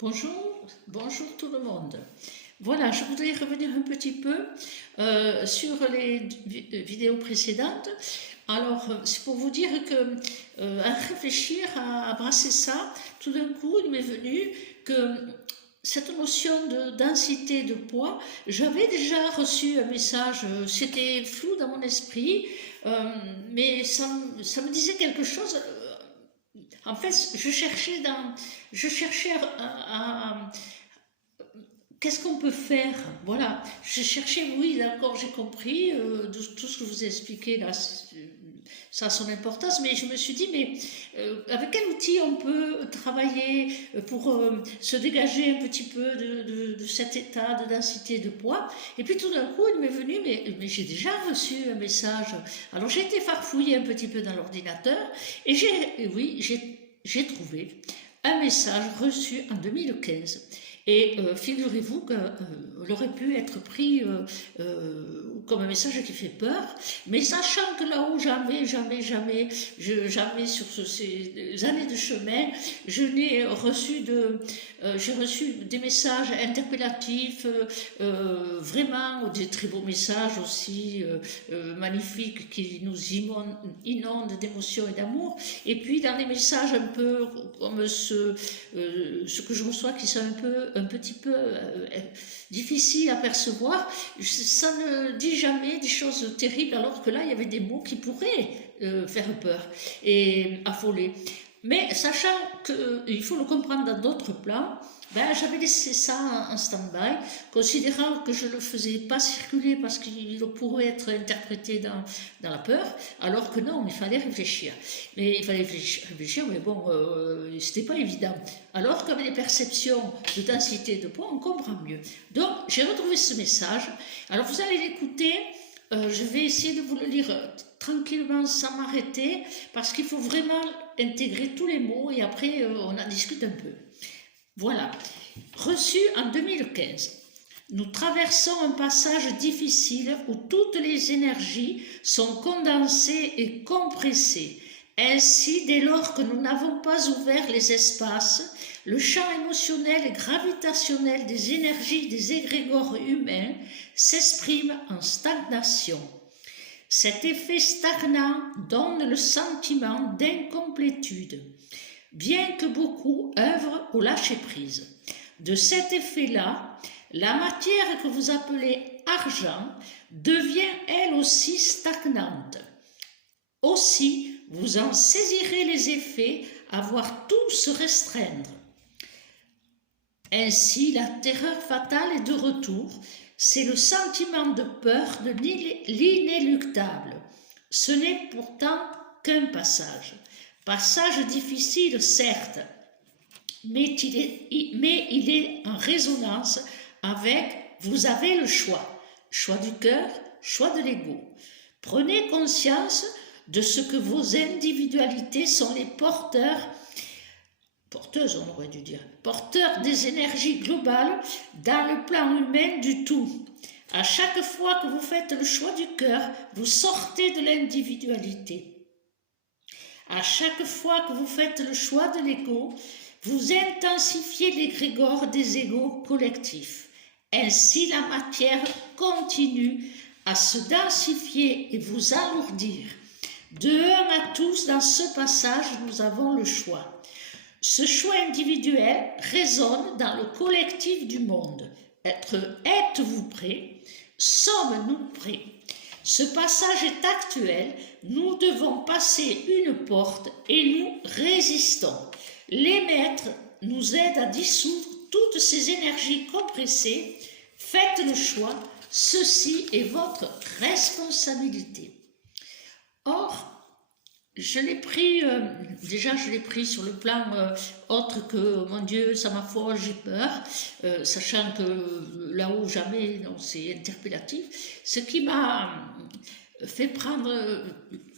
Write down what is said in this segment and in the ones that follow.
Bonjour, bonjour tout le monde. Voilà, je voudrais revenir un petit peu sur les vidéos précédentes. Alors, c'est pour vous dire que, à réfléchir, à brasser ça, tout d'un coup, il m'est venu que cette notion de densité de poids, j'avais déjà reçu un message, c'était flou dans mon esprit, mais ça me disait quelque chose. En fait, je cherchais qu'est-ce qu'on peut faire? Voilà, je cherchais, oui, d'accord, j'ai compris, tout ce que je vous ai expliqué là, ça a son importance, mais je me suis dit, mais avec quel outil on peut travailler pour se dégager un petit peu de cet état de densité de poids? Et puis tout d'un coup, il m'est venu, mais j'ai déjà reçu un message. Alors j'ai été farfouiller un petit peu dans l'ordinateur, et oui, j'ai trouvé un message reçu en 2015. Et figurez-vous qu'il aurait pu être pris comme un message qui fait peur, mais sachant que là-haut, jamais sur ces années de chemin, j'ai reçu des messages interpellatifs, vraiment, des très beaux messages aussi magnifiques qui nous inondent d'émotions et d'amour. Et puis dans les messages un peu comme ce que je reçois qui sont un petit peu difficiles à percevoir, ça ne dit jamais des choses terribles, alors que là il y avait des mots qui pourraient faire peur et affoler. Mais sachant qu'il faut le comprendre dans d'autres plans, ben, j'avais laissé ça en stand-by, considérant que je ne le faisais pas circuler parce qu'il pourrait être interprété dans la peur, alors que non, il fallait réfléchir. Mais il fallait réfléchir, mais bon, c'était pas évident. Alors qu'avec les perceptions de densité de poids, on comprend mieux. Donc, j'ai retrouvé ce message. Alors, vous allez l'écouter. Je vais essayer de vous le lire tranquillement sans m'arrêter parce qu'il faut vraiment intégrer tous les mots et après on en discute un peu. Voilà. Reçu en 2015. Nous traversons un passage difficile où toutes les énergies sont condensées et compressées. Ainsi, dès lors que nous n'avons pas ouvert les espaces, le champ émotionnel et gravitationnel des énergies des égrégores humains s'exprime en stagnation. Cet effet stagnant donne le sentiment d'incomplétude, bien que beaucoup œuvrent au lâcher-prise. De cet effet-là, la matière que vous appelez argent devient elle aussi stagnante. Aussi, vous en saisirez les effets à voir tout se restreindre. Ainsi, la terreur fatale est de retour, c'est le sentiment de peur de l'inéluctable. Ce n'est pourtant qu'un passage. Passage difficile, certes, mais il est en résonance avec vous avez le choix. Choix du cœur, choix de l'ego. Prenez conscience de ce que vos individualités sont les porteuses on aurait dû dire, porteurs des énergies globales dans le plan humain du tout. À chaque fois que vous faites le choix du cœur, vous sortez de l'individualité. À chaque fois que vous faites le choix de l'ego, vous intensifiez l'égrégore des égos collectifs. Ainsi, la matière continue à se densifier et vous alourdir. De un à tous, dans ce passage, nous avons le choix. Ce choix individuel résonne dans le collectif du monde. Êtes-vous prêts? Sommes-nous prêts? Ce passage est actuel, nous devons passer une porte et nous résistons. Les maîtres nous aident à dissoudre toutes ces énergies compressées. Faites le choix, ceci est votre responsabilité. Or, je l'ai pris sur le plan autre que, mon Dieu, ça m'affole, j'ai peur, sachant que là-haut, jamais, non, c'est interpellatif. Ce qui m'a fait prendre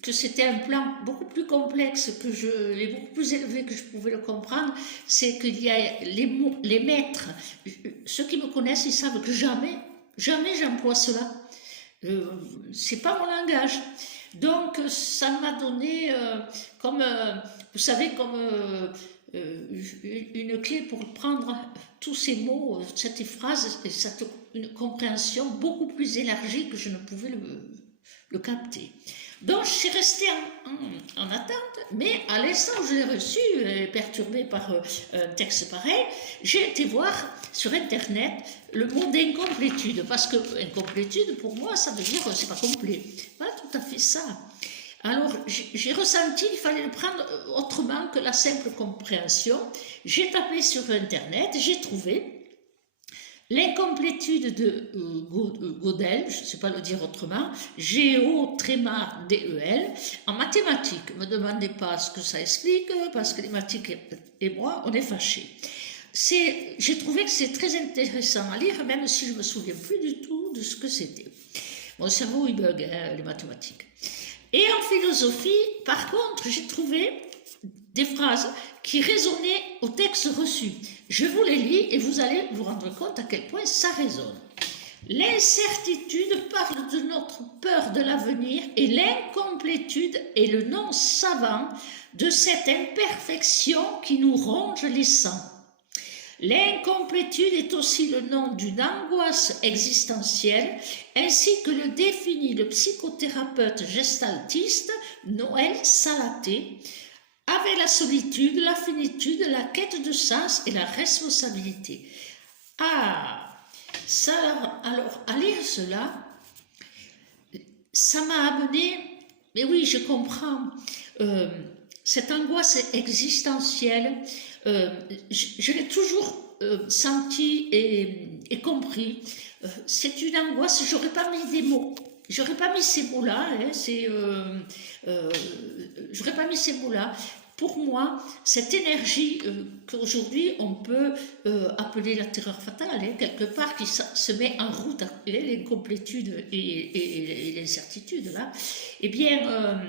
que c'était un plan beaucoup plus complexe et beaucoup plus élevé que je pouvais le comprendre, c'est qu'il y a les maîtres, ceux qui me connaissent, ils savent que jamais j'emploie cela. C'est pas mon langage. Donc ça m'a donné comme, vous savez, comme une clé pour prendre tous ces mots, cette phrase, une compréhension beaucoup plus élargie que je ne pouvais le capter. Donc je suis restée en attente, mais à l'instant où je l'ai reçu, perturbée par un texte pareil, j'ai été voir sur internet le mot d'incomplétude, parce que incomplétude pour moi ça veut dire c'est pas complet, pas tout à fait ça. Alors j'ai ressenti qu'il fallait le prendre autrement que la simple compréhension. J'ai tapé sur internet, j'ai trouvé l'incomplétude de Gödel, je ne sais pas le dire autrement, G-O-D-E-L, en mathématiques. Ne me demandez pas ce que ça explique, parce que les mathématiques et moi, on est fâchés. J'ai trouvé que c'est très intéressant à lire, même si je ne me souviens plus du tout de ce que c'était. Mon cerveau, il bug, hein, les mathématiques. Et en philosophie, par contre, j'ai trouvé des phrases qui résonnaient au texte reçu. Je vous les lis et vous allez vous rendre compte à quel point ça résonne. L'incertitude parle de notre peur de l'avenir et l'incomplétude est le nom savant de cette imperfection qui nous ronge les sangs. L'incomplétude est aussi le nom d'une angoisse existentielle, ainsi que le définit le psychothérapeute gestaltiste Noël Salaté, avec la solitude, la finitude, la quête de sens et la responsabilité. Ah, ça, alors à lire cela, ça m'a amené, mais oui, je comprends, cette angoisse existentielle, je l'ai toujours senti et compris. C'est une angoisse, j'aurais pas mis des mots. J'aurais pas mis ces mots-là, hein, j'aurais pas mis ces mots-là. Pour moi, cette énergie qu'aujourd'hui on peut appeler la terreur fatale, hein, quelque part qui se met en route, l'incomplétude et l'incertitude, là, eh bien,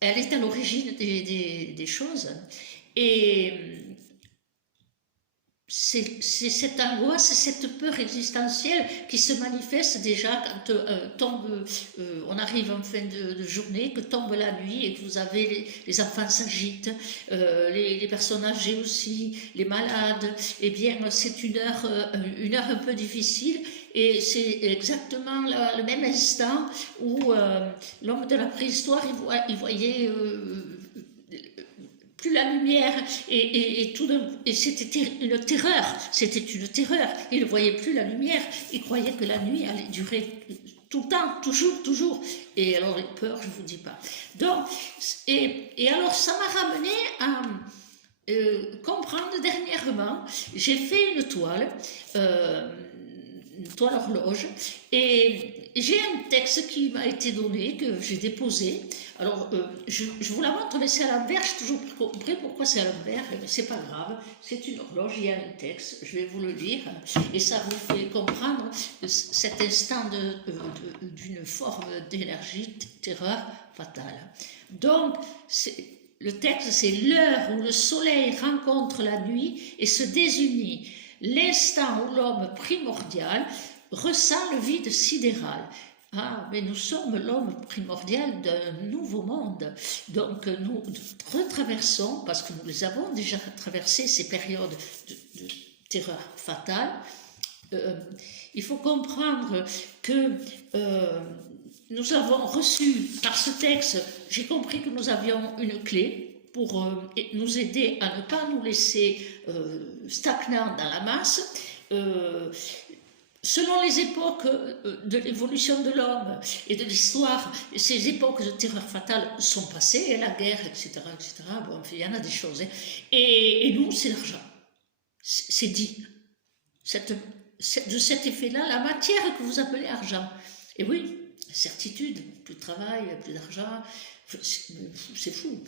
elle est à l'origine des choses. Et c'est cette angoisse, cette peur existentielle qui se manifeste déjà quand on arrive en fin de journée, que tombe la nuit et que vous avez les enfants s'agitent, les personnes âgées aussi, les malades. Eh bien, c'est une heure un peu difficile et c'est exactement le même instant où l'homme de la préhistoire, il voyait plus la lumière et c'était une terreur, il ne voyait plus la lumière, il croyait que la nuit allait durer tout le temps, toujours, et alors peur, je ne vous dis pas. Donc, et alors ça m'a ramené à comprendre dernièrement, j'ai fait une toile horloge, et j'ai un texte qui m'a été donné, que j'ai déposé. Alors, je vous la montre, mais c'est à l'envers, je suis toujours compris pourquoi c'est à l'envers, mais c'est pas grave, c'est une horloge, il y a un texte, je vais vous le lire, et ça vous fait comprendre cet instant d'une forme d'énergie, terreur fatale. Donc, le texte, c'est l'heure où le soleil rencontre la nuit et se désunit, l'instant où l'homme primordial ressent le vide sidéral. Ah, mais nous sommes l'homme primordial d'un nouveau monde. Donc nous retraversons, parce que nous les avons déjà traversé, ces périodes de terreur fatale. Il faut comprendre que nous avons reçu par ce texte, j'ai compris que nous avions une clé pour nous aider à ne pas nous laisser stagnants dans la masse. Selon les époques de l'évolution de l'homme et de l'histoire, ces époques de terreur fatale sont passées, la guerre, etc., etc. Bon, enfin, il y en a des choses. Hein. Et nous, c'est l'argent. C'est dit. De cet effet-là, la matière que vous appelez argent. Et oui, certitude, plus de travail, plus d'argent, c'est fou.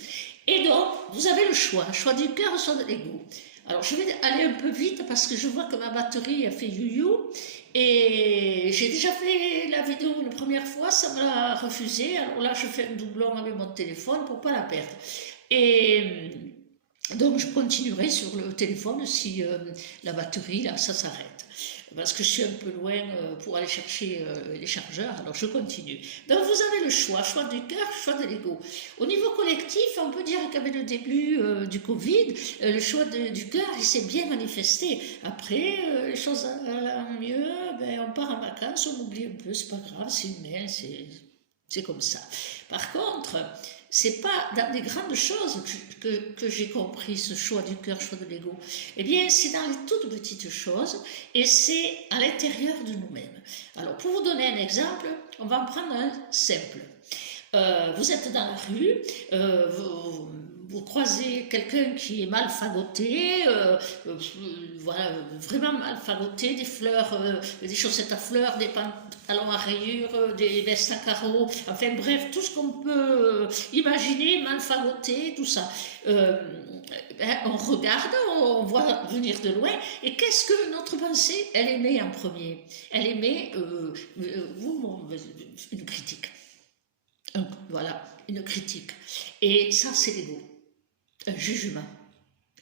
Et donc, vous avez le choix du cœur, soit de l'ego. Alors, je vais aller un peu vite parce que je vois que ma batterie a fait you-you. Et j'ai déjà fait la vidéo une première fois, ça me l'a refusé. Alors là, je fais un doublon avec mon téléphone pour ne pas la perdre. Et Donc je continuerai sur le téléphone si la batterie, là, ça s'arrête. Parce que je suis un peu loin pour aller chercher les chargeurs, alors je continue. Donc vous avez le choix du cœur, choix de l'ego. Au niveau collectif, on peut dire qu'avec le début du Covid, le choix du cœur, il s'est bien manifesté. Après, les choses allant mieux, ben, on part en vacances, on oublie un peu, c'est pas grave, c'est humain, c'est comme ça. Par contre, c'est pas dans des grandes choses que j'ai compris ce choix du cœur, choix de l'ego. Eh bien, c'est dans les toutes petites choses et c'est à l'intérieur de nous-mêmes. Alors, pour vous donner un exemple, on va en prendre un simple. Vous êtes dans la rue, vous croisez quelqu'un qui est mal fagoté, voilà, vraiment mal fagoté, des fleurs, des chaussettes à fleurs, des pantalons à rayures, des vestes à carreaux, enfin bref, tout ce qu'on peut imaginer, mal fagoté, tout ça. On regarde, on voit venir de loin, et qu'est-ce que notre pensée, elle émet en premier? Elle émet une critique. Voilà, une critique. Et ça, c'est l'ego. Un jugement.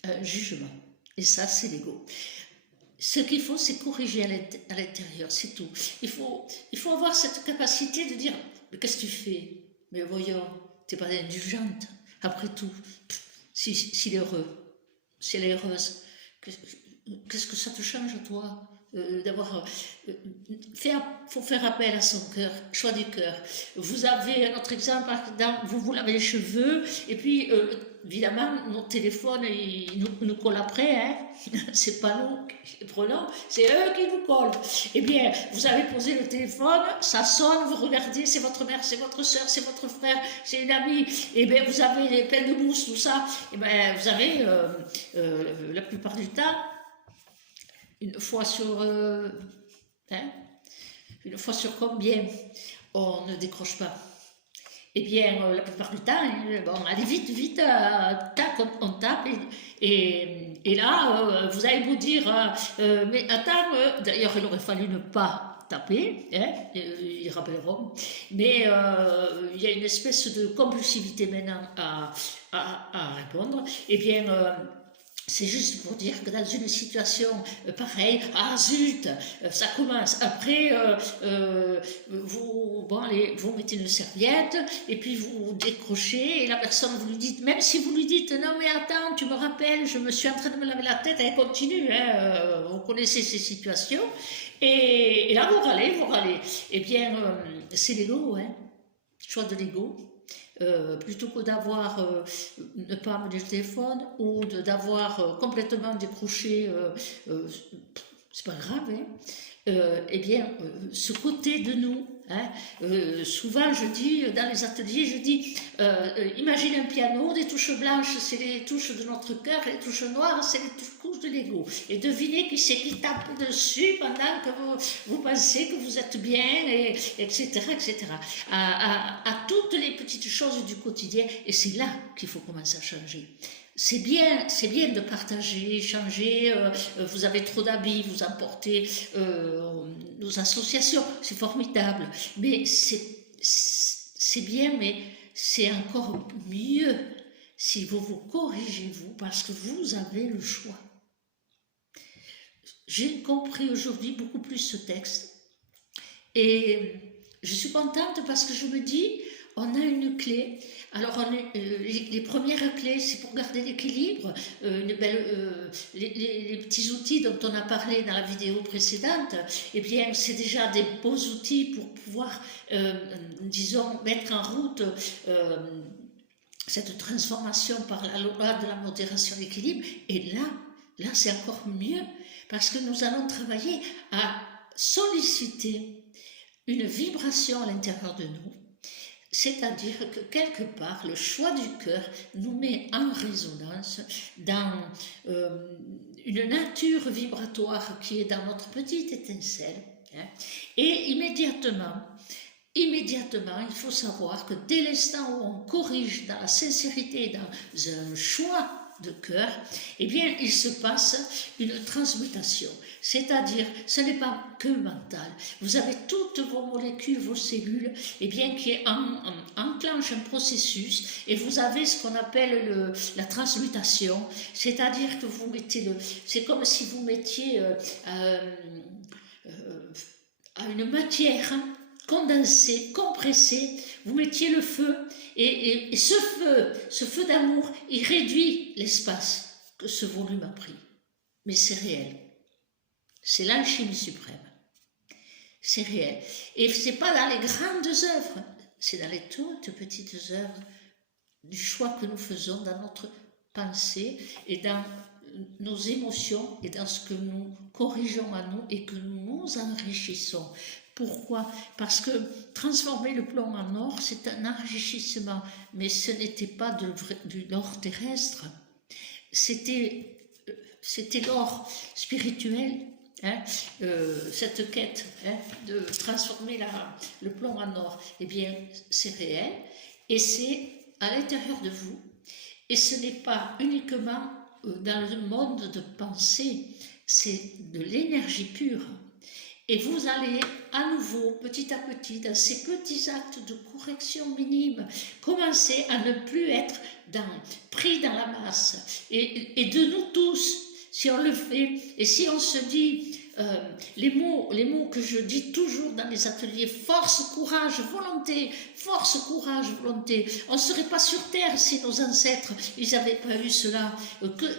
Un jugement. Et ça, c'est l'ego. Ce qu'il faut, c'est corriger à l'intérieur, c'est tout. Il faut avoir cette capacité de dire, mais qu'est-ce que tu fais? Mais voyons, t'es pas indulgente. Après tout, s'il est heureux, si elle est heureuse, qu'est-ce que ça te change, toi? D'avoir faut faire appel à son cœur, choix du cœur. Vous avez un autre exemple, vous lavez les cheveux et puis évidemment nos téléphones ils nous collent après, hein. C'est pas nous qui les prenons, c'est eux qui nous collent. Eh bien, vous avez posé le téléphone, ça sonne, vous regardez, c'est votre mère, c'est votre soeur, c'est votre frère, c'est une amie. Eh bien, vous avez les peines de mousse, tout ça. Eh bien, vous avez la plupart du temps une fois sur combien on ne décroche pas? Eh bien, la plupart du temps, bon, allez vite, tac, on tape, et là, vous avez beau dire, mais attends, d'ailleurs, il aurait fallu ne pas taper, hein, ils rappelleront, mais il y a une espèce de compulsivité maintenant à répondre. Eh bien, c'est juste pour dire que dans une situation pareille, ah zut, ça commence. Après, vous mettez une serviette et puis vous décrochez et la personne, vous lui dites, même si vous lui dites, non mais attends, tu me rappelles, je me suis en train de me laver la tête, elle continue, hein, vous connaissez ces situations. Et là, vous râlez. Eh bien, c'est l'ego, hein, choix de l'ego. Plutôt que d'avoir ne pas amener le téléphone ou d'avoir complètement décroché, c'est pas grave, hein. Eh bien, ce côté de nous, hein, souvent je dis, dans les ateliers, je dis, imagine un piano, des touches blanches, c'est les touches de notre cœur, et les touches noires, c'est les touches de l'ego. Et devinez qui c'est qui tape dessus pendant que vous pensez que vous êtes bien, etc., etc. À toutes les petites choses du quotidien, et c'est là qu'il faut commencer à changer. C'est bien de partager, échanger, vous avez trop d'habits, vous emportez nos associations, c'est formidable, mais c'est bien, mais c'est encore mieux si vous vous corrigez vous, parce que vous avez le choix. J'ai compris aujourd'hui beaucoup plus ce texte, et je suis contente parce que je me dis, on a une clé. Alors, les premières clés, c'est pour garder l'équilibre. Les petits outils dont on a parlé dans la vidéo précédente, eh bien, c'est déjà des beaux outils pour pouvoir, disons, mettre en route cette transformation par la loi de la modération et l'équilibre. Et là, c'est encore mieux, parce que nous allons travailler à solliciter une vibration à l'intérieur de nous. C'est-à-dire que quelque part, le choix du cœur nous met en résonance dans une nature vibratoire qui est dans notre petite étincelle. Hein, et immédiatement, il faut savoir que dès l'instant où on corrige dans la sincérité, dans un choix de cœur, eh bien, il se passe une transmutation. C'est-à-dire, ce n'est pas que mental. Vous avez toutes vos molécules, vos cellules, eh bien, qui enclenchent un processus, et vous avez ce qu'on appelle la transmutation. C'est-à-dire que vous mettez c'est comme si vous mettiez à une matière condensée, compressée, vous mettiez le feu, et ce feu d'amour, il réduit l'espace que ce volume a pris. Mais c'est réel. C'est l'alchimie suprême. C'est réel. Et ce n'est pas dans les grandes œuvres, c'est dans les toutes petites œuvres du choix que nous faisons dans notre pensée et dans nos émotions et dans ce que nous corrigeons à nous et que nous nous enrichissons. Pourquoi? Parce que transformer le plomb en or, c'est un enrichissement, mais ce n'était pas de l'or terrestre, c'était l'or spirituel, hein, cette quête, hein, de transformer le plomb en or. Eh bien, c'est réel et c'est à l'intérieur de vous, et ce n'est pas uniquement dans le monde de pensée, c'est de l'énergie pure. Et vous allez à nouveau, petit à petit, dans ces petits actes de correction minimes, commencer à ne plus être pris dans la masse. Et de nous tous, si on le fait, et si on se dit les mots que je dis toujours dans les ateliers, force, courage, volonté, force, courage, volonté. On ne serait pas sur terre si nos ancêtres, ils n'avaient pas eu cela.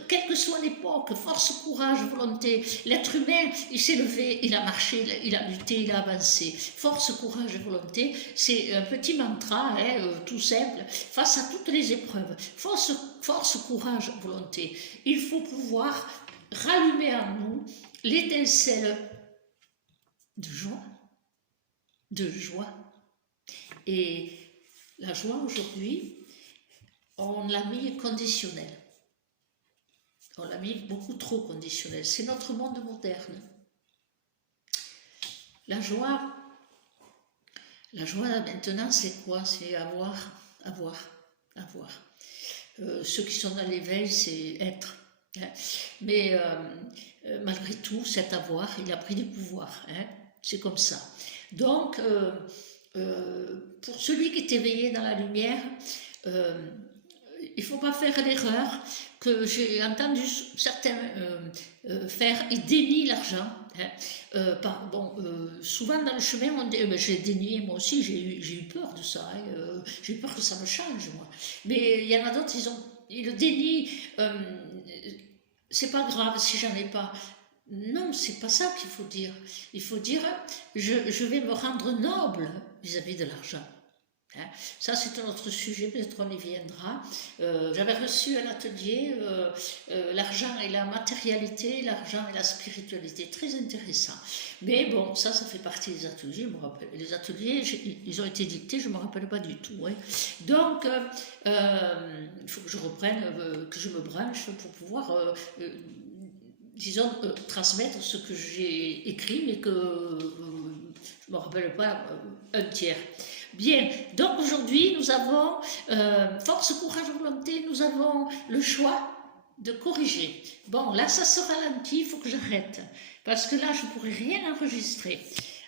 Quelle que soit l'époque, force, courage, volonté. L'être humain, il s'est levé, il a marché, il a lutté, il a avancé. Force, courage, volonté, c'est un petit mantra, hein, tout simple, face à toutes les épreuves. Force, courage, volonté. Il faut pouvoir rallumer en nous l'étincelle de joie. Et la joie aujourd'hui, on l'a mis conditionnelle. On l'a mis beaucoup trop conditionnelle. C'est notre monde moderne. La joie maintenant, c'est quoi? C'est avoir. Ceux qui sont dans l'éveil, c'est être. Hein. Mais malgré tout, cet avoir, il a pris du pouvoir. Hein. C'est comme ça. Donc, pour celui qui est éveillé dans la lumière, il ne faut pas faire l'erreur que j'ai entendu certains faire, ils dénient l'argent. Hein. Souvent dans le chemin, on dit, j'ai dénié, moi aussi, j'ai eu peur de ça. Hein. J'ai eu peur que ça me change, moi. Mais il y en a d'autres, ils le dénient. C'est pas grave si j'en ai pas. Non, c'est pas ça qu'il faut dire. Il faut dire, je vais me rendre noble vis-à-vis de l'argent. Hein. Ça, c'est un autre sujet, peut-être on y viendra. J'avais reçu un atelier, l'argent et la matérialité, l'argent et la spiritualité, très intéressant. Mais bon, ça fait partie des ateliers, je me rappelle. Les ateliers, ils ont été dictés, je ne me rappelle pas du tout. Hein. Donc, il faut que je reprenne, que je me branche pour pouvoir, disons, transmettre ce que j'ai écrit, mais que je ne me rappelle pas un tiers. Bien, donc aujourd'hui, nous avons force, courage, volonté, nous avons le choix de corriger. Bon, là, ça se ralentit, il faut que j'arrête, parce que là, je ne pourrai rien enregistrer.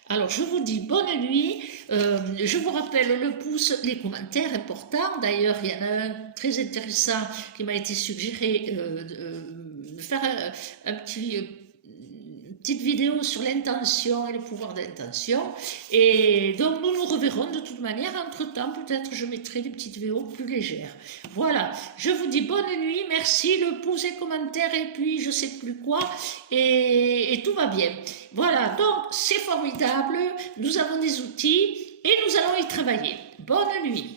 Alors, je vous dis bonne nuit, je vous rappelle le pouce, les commentaires importants. D'ailleurs, il y en a un très intéressant qui m'a été suggéré de faire une petite vidéo sur l'intention et le pouvoir d'intention. Et donc, nous nous reverrons de toute manière. Entre-temps, peut-être je mettrai des petites vidéos plus légères. Voilà, je vous dis bonne nuit, merci, le pouce et commentaire, et puis je sais plus quoi, et tout va bien. Voilà, donc c'est formidable, nous avons des outils, et nous allons y travailler. Bonne nuit.